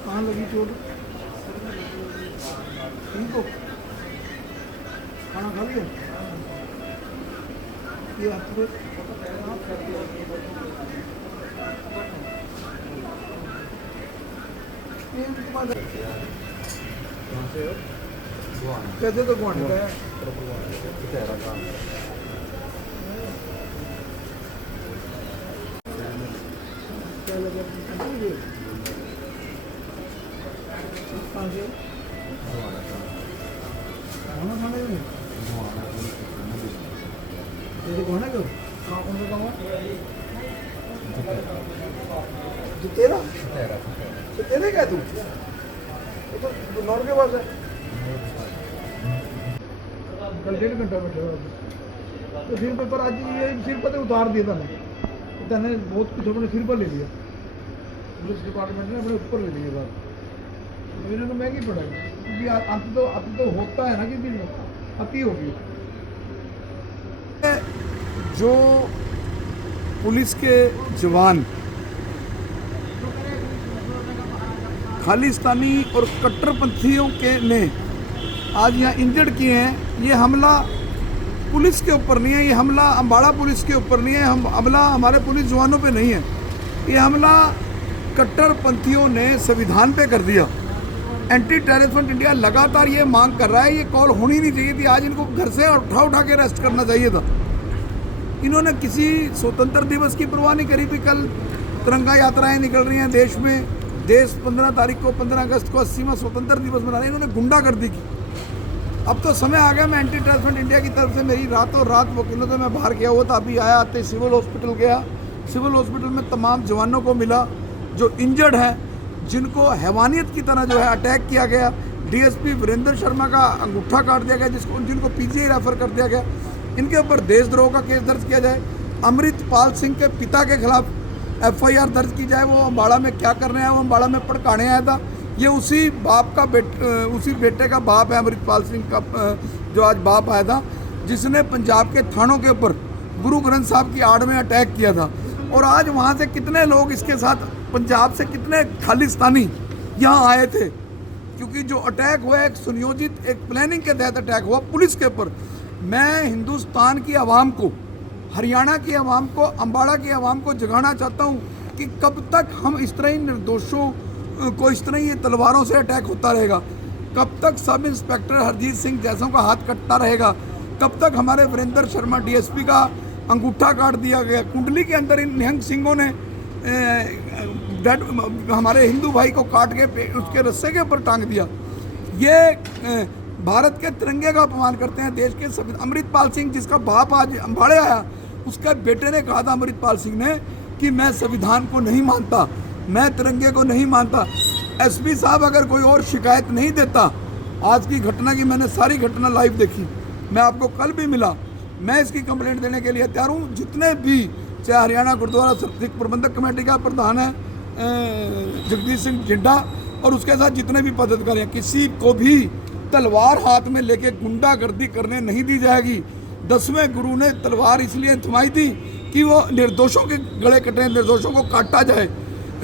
कहाँ लगी चोट? ठीक हो? खाना खा लिया? ये आपको कैसे तो कौन है? क्या लगा? खाना खाने में तेरे कौन है क्यों? कहाँ कौन सा गाँव है? जो तेरा? तो तेरे क्या तू? तो नॉर्थ के पास है। कल 1.5 घंटा बैठे हुआ तो फिर पेपर आज ये सिर पर उतार दिया था मैंने बहुत कुछ अपने सिर पर ले लिया। पुलिस डिपार्टमेंट ने अपने ऊपर ले लिया बात। इन्होंने महंगी पढ़ाई क्योंकि अंत तो होता है ना कि दिन अति होगी। जो पुलिस के जवान खालिस्तानी और कट्टरपंथियों के ने आज यहाँ इंजर्ड किए हैं, ये हमला पुलिस के ऊपर नहीं है, ये हमला अम्बाड़ा पुलिस के ऊपर नहीं है, हमला हमारे पुलिस जवानों पे नहीं है, ये हमला कट्टरपंथियों ने संविधान पे कर दिया। एंटी टेररिस्ट फ्रंट इंडिया लगातार ये मांग कर रहा है, ये कॉल होनी नहीं चाहिए थी, आज इनको घर से उठा के अरेस्ट करना चाहिए था। इन्होंने किसी स्वतंत्र दिवस की परवाह नहीं करी थी। कल तिरंगा यात्राएं निकल रही हैं देश में, देश 15 तारीख को 15 अगस्त को 80वां स्वतंत्र दिवस मना रहे हैं, इन्होंने गुंडागर्दी की। अब तो समय आ गया, मैं एंटी टेररिस्ट फ्रंट इंडिया की तरफ से मेरी रातों रात वकीलों से मैं बाहर गया हुआ था, अभी आया आते सिविल हॉस्पिटल गया, सिविल हॉस्पिटल में तमाम जवानों को मिला जो इंजर्ड हैं, जिनको हैवानियत की तरह जो है अटैक किया गया। डीएसपी वीरेंद्र शर्मा का अंगूठा काट दिया गया, जिनको पीजीआई रेफर कर दिया गया। इनके ऊपर देशद्रोह का केस दर्ज किया जाए, अमृतपाल सिंह के पिता के खिलाफ FIR दर्ज की जाए। वो अम्बाड़ा में क्या करने आया? वो अम्बाड़ा में पड़काने आया था। ये उसी बेटे का बाप है, अमृतपाल सिंह का जो आज बाप आया था, जिसने पंजाब के थानों के ऊपर गुरु ग्रंथ साहब की आड़ में अटैक किया था। और आज वहाँ से कितने लोग इसके साथ, पंजाब से कितने खालिस्तानी यहाँ आए थे, क्योंकि जो अटैक हुआ एक सुनियोजित, एक प्लानिंग के तहत अटैक हुआ पुलिस के ऊपर। मैं हिंदुस्तान की आवाम को, हरियाणा की आवाम को, अम्बाड़ा की आवाम को जगाना चाहता हूँ कि कब तक हम इस तरह ही निर्दोषों को इस तरह ये तलवारों से अटैक होता रहेगा? कब तक सब इंस्पेक्टर हरजीत सिंह जैसों का हाथ कटता रहेगा? कब तक हमारे वीरेंद्र शर्मा DSP का अंगूठा काट दिया गया? कुंडली के अंदर इन निहंग सिंहों ने हमारे हिंदू भाई को काट के उसके रस्से के ऊपर टांग दिया। ये भारत के तिरंगे का अपमान करते हैं, देश के सभी। अमृतपाल सिंह जिसका बाप आज अम्बाड़े आया, उसके बेटे ने कहा था अमृतपाल सिंह ने कि मैं संविधान को नहीं मानता, मैं तिरंगे को नहीं मानता। SP साहब अगर कोई और शिकायत नहीं देता, आज की घटना की मैंने सारी घटना लाइव देखी, मैं आपको कल भी मिला, मैं इसकी कंप्लेंट देने के लिए तैयार हूँ। जितने भी, चाहे हरियाणा गुरुद्वारा सिख प्रबंधक कमेटी का प्रधान है जगदीश सिंह जिंडा और उसके साथ जितने भी पदाधिकारी हैं, किसी को भी तलवार हाथ में लेके गुंडागर्दी करने नहीं दी जाएगी। 10वें गुरु ने तलवार इसलिए थमाई थी कि वो निर्दोषों के गले कटे, निर्दोषों को काटा जाए।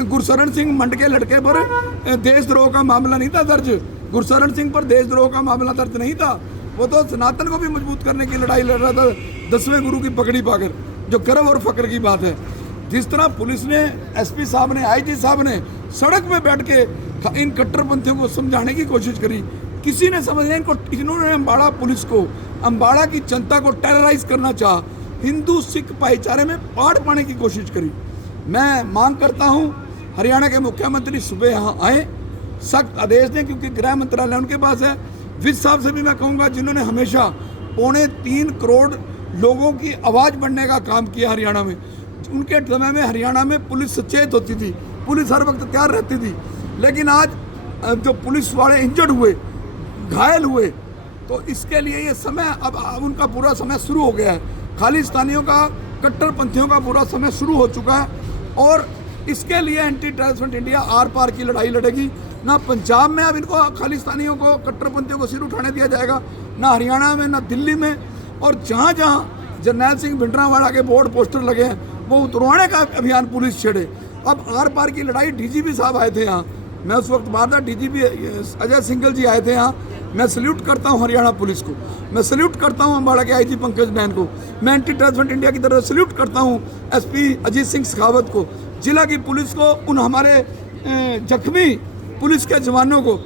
गुरशरण सिंह मंड के लड़के पर देशद्रोह का मामला नहीं था दर्ज, गुरशरण सिंह पर देशद्रोह का मामला दर्ज नहीं था। वो तो सनातन को भी मजबूत करने की लड़ाई लड़ रहा था 10वें गुरु की पगड़ी पाकर, जो गर्व और फक्र की बात है। जिस तरह पुलिस ने, SP साहब ने, IG साहब ने सड़क में बैठ के इन कट्टरपंथियों को समझाने की कोशिश करी, किसी ने समझ नहीं। इन्होंने अम्बाड़ा पुलिस को, अम्बाड़ा की जनता को टेरराइज करना चाहा, हिंदू सिख भाईचारे में पाड़ पाने की कोशिश करी। मैं मांग करता हूँ हरियाणा के मुख्यमंत्री सुबह यहाँ आए, सख्त आदेश दें, क्योंकि गृह मंत्रालय उनके पास है। विज साहब से भी मैं कहूँगा, जिन्होंने हमेशा 3.25 करोड़ लोगों की आवाज़ बनने का काम किया हरियाणा में, उनके समय में हरियाणा में पुलिस सचेत होती थी, पुलिस हर वक्त तैयार रहती थी। लेकिन आज जो पुलिस वाले इंजर्ड हुए, घायल हुए, तो इसके लिए ये समय अब उनका पूरा समय शुरू हो गया है। खालिस्तानियों का, कट्टरपंथियों का पूरा समय शुरू हो चुका है और इसके लिए एंटी टेररिस्ट फ्रंट इंडिया आर पार की लड़ाई लड़ेगी। ना पंजाब में अब इनको, खालिस्तानियों को, कट्टरपंथियों को सिर उठाने दिया जाएगा, ना हरियाणा में, ना दिल्ली में। और जहाँ जहाँ जरनैल सिंह भिंडरावाला के बोर्ड पोस्टर लगे हैं, वो उतरवाने का अभियान पुलिस छेड़े। अब आर पार की लड़ाई, डीजीपी साहब आए थे यहाँ, मैं उस वक्त बाहर था, डीजीपी अजय सिंघल जी आए थे यहाँ। मैं सल्यूट करता हूँ हरियाणा पुलिस को, मैं सल्यूट करता हूँ अम्बाड़ा के आईजी पंकज बैन को, मैं एंटी टेररिज्म इंडिया की तरफ सल्यूट करता हूँ एसपी अजीत सिंह शेखावत को, जिला की पुलिस को, उन हमारे जख्मी पुलिस के जवानों को,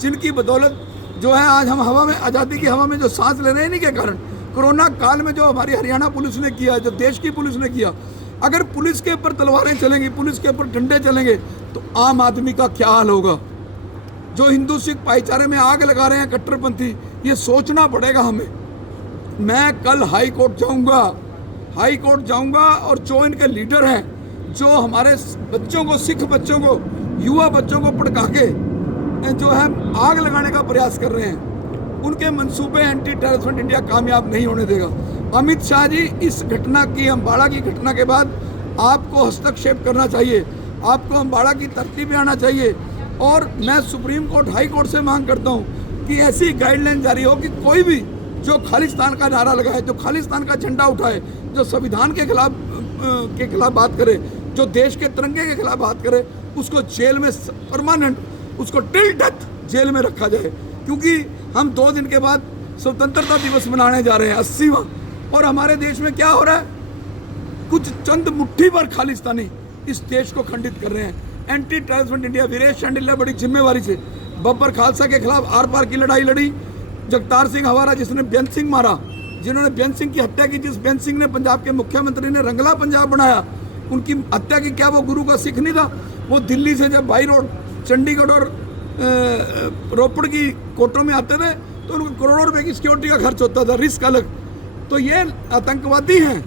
जिनकी बदौलत जो है आज हम हवा में, आज़ादी की हवा में जो सांस ले रहे हैं, इन्हीं के कारण। कोरोना काल में जो हमारी हरियाणा पुलिस ने किया, जो देश की पुलिस ने किया, अगर पुलिस के ऊपर तलवारें चलेंगी, पुलिस के ऊपर डंडे चलेंगे, तो आम आदमी का क्या हाल होगा। जो हिंदू सिख भाईचारे में आग लगा रहे हैं कट्टरपंथी, ये सोचना पड़ेगा हमें। मैं कल हाई कोर्ट जाऊंगा और जो इनके लीडर हैं, जो हमारे बच्चों को, सिख बच्चों को, युवा बच्चों को भड़का के जो है आग लगाने का प्रयास कर रहे हैं, उनके मंसूबे एंटी टेररिज्म इंडिया कामयाब नहीं होने देगा। अमित शाह जी, इस घटना की, अम्बाड़ा की घटना के बाद आपको हस्तक्षेप करना चाहिए, आपको अम्बाड़ा की धरती पे आना चाहिए। और मैं सुप्रीम कोर्ट, हाई कोर्ट से मांग करता हूँ कि ऐसी गाइडलाइन जारी हो कि कोई भी जो खालिस्तान का नारा लगाए, जो खालिस्तान का झंडा उठाए, जो संविधान के खिलाफ बात करे, जो देश के तिरंगे के खिलाफ बात करे, उसको जेल में परमानेंट, उसको टिल डेथ जेल में रखा जाए। क्योंकि हम 2 दिन के बाद स्वतंत्रता दिवस मनाने जा रहे हैं, 80वां, और हमारे देश में क्या हो रहा है, कुछ चंद मुट्ठी भर खालिस्तानी इस देश को खंडित कर रहे हैं। Anti terrorism India, Viresh Shandilya बड़ी जिम्मेवारी से बब्बर खालसा के खिलाफ आर पार की लड़ाई लड़ी। जगतार सिंह हवारा, जिसने बेअंत सिंह मारा, जिन्होंने बेअंत सिंह की हत्या की, जिस बेअंत सिंह ने पंजाब के मुख्यमंत्री ने रंगला पंजाब बनाया, उनकी हत्या की, क्या वो गुरु का सिख नहीं था? वो दिल्ली से जब बाई रोड चंडीगढ़ और रोपड़ की कोर्टों में आते थे तो उनको करोड़ों रुपए की सिक्योरिटी का खर्च होता था, रिस्क अलग। तो ये आतंकवादी हैं,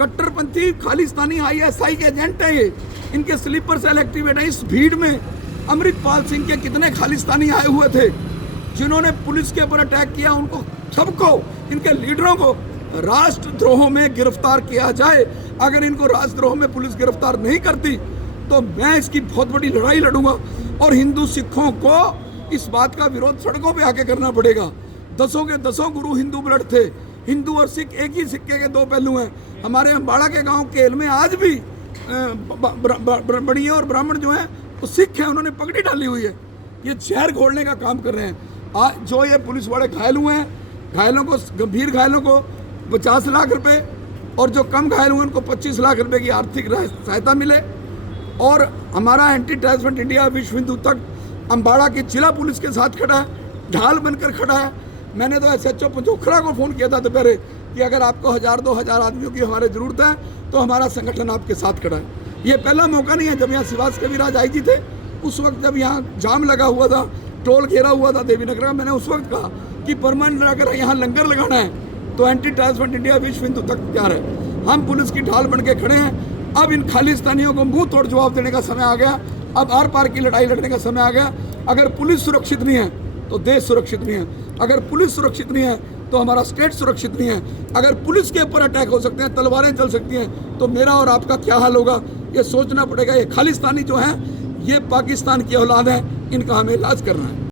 कट्टरपंथी खालिस्तानी ISI के एजेंट हैं ये, इनके स्लीपर सेल एक्टिवेट हैं। इस भीड़ में अमृतपाल सिंह के कितने खालिस्तानी आए हुए थे, जिन्होंने पुलिस के ऊपर अटैक किया, उनको सबको, इनके लीडरों को राष्ट्रद्रोह में गिरफ्तार किया जाए। अगर इनको राष्ट्रद्रोह में पुलिस गिरफ्तार नहीं करती तो मैं इसकी बहुत बड़ी लड़ाई लड़ूंगा और हिंदू सिखों को इस बात का विरोध सड़कों पे आके करना पड़ेगा। 10 के 10 गुरु हिंदू ब्लड थे, हिंदू और सिख एक ही सिक्के के 2 पहलू हैं। हमारे अम्बाड़ा के गांव केल में आज भी बड़िया और ब्राह्मण जो हैं वो सिख हैं, उन्होंने पगड़ी डाली हुई है, ये जहर घोलने का काम कर रहे हैं। जो ये पुलिस वाले घायल हुए हैं, घायलों को, गंभीर घायलों को 50 लाख रुपए और जो कम घायल हुए उनको 25 लाख रुपए की आर्थिक सहायता मिले। और हमारा एंटी टेररिज्म इंडिया विश्व हिंदू तक अम्बाड़ा की जिला पुलिस के साथ खड़ा है, ढाल बनकर खड़ा है। मैंने तो SHO पंचोखड़ा को फ़ोन किया था दोपहर कि अगर आपको 1000-2000 आदमियों की हमारी ज़रूरत है तो हमारा संगठन आपके साथ खड़ा है। ये पहला मौका नहीं है। जब यहाँ शिवास कविराज IG थे, उस वक्त जब यहाँ जाम लगा हुआ था, टोल घेरा हुआ था देवीनगर का, मैंने उस वक्त कहा कि परमानेंट अगर यहाँ लंगर लगाना है तो एंटी टेररिज्म इंडिया विश्व हिंदू तक तैयार है। हम पुलिस की ढाल बन के खड़े हैं। अब इन खालिस्तानियों को मुंह तोड़ जवाब देने का समय आ गया, अब आर पार की लड़ाई लड़ने का समय आ गया। अगर पुलिस सुरक्षित नहीं है तो देश सुरक्षित नहीं है, अगर पुलिस सुरक्षित नहीं है तो हमारा स्टेट सुरक्षित नहीं है। अगर पुलिस के ऊपर अटैक हो सकते हैं, तलवारें चल सकती हैं, तो मेरा और आपका क्या हाल होगा, ये सोचना पड़ेगा। ये खालिस्तानी जो हैं, ये पाकिस्तान की औलाद है, इनका हमें इलाज करना है।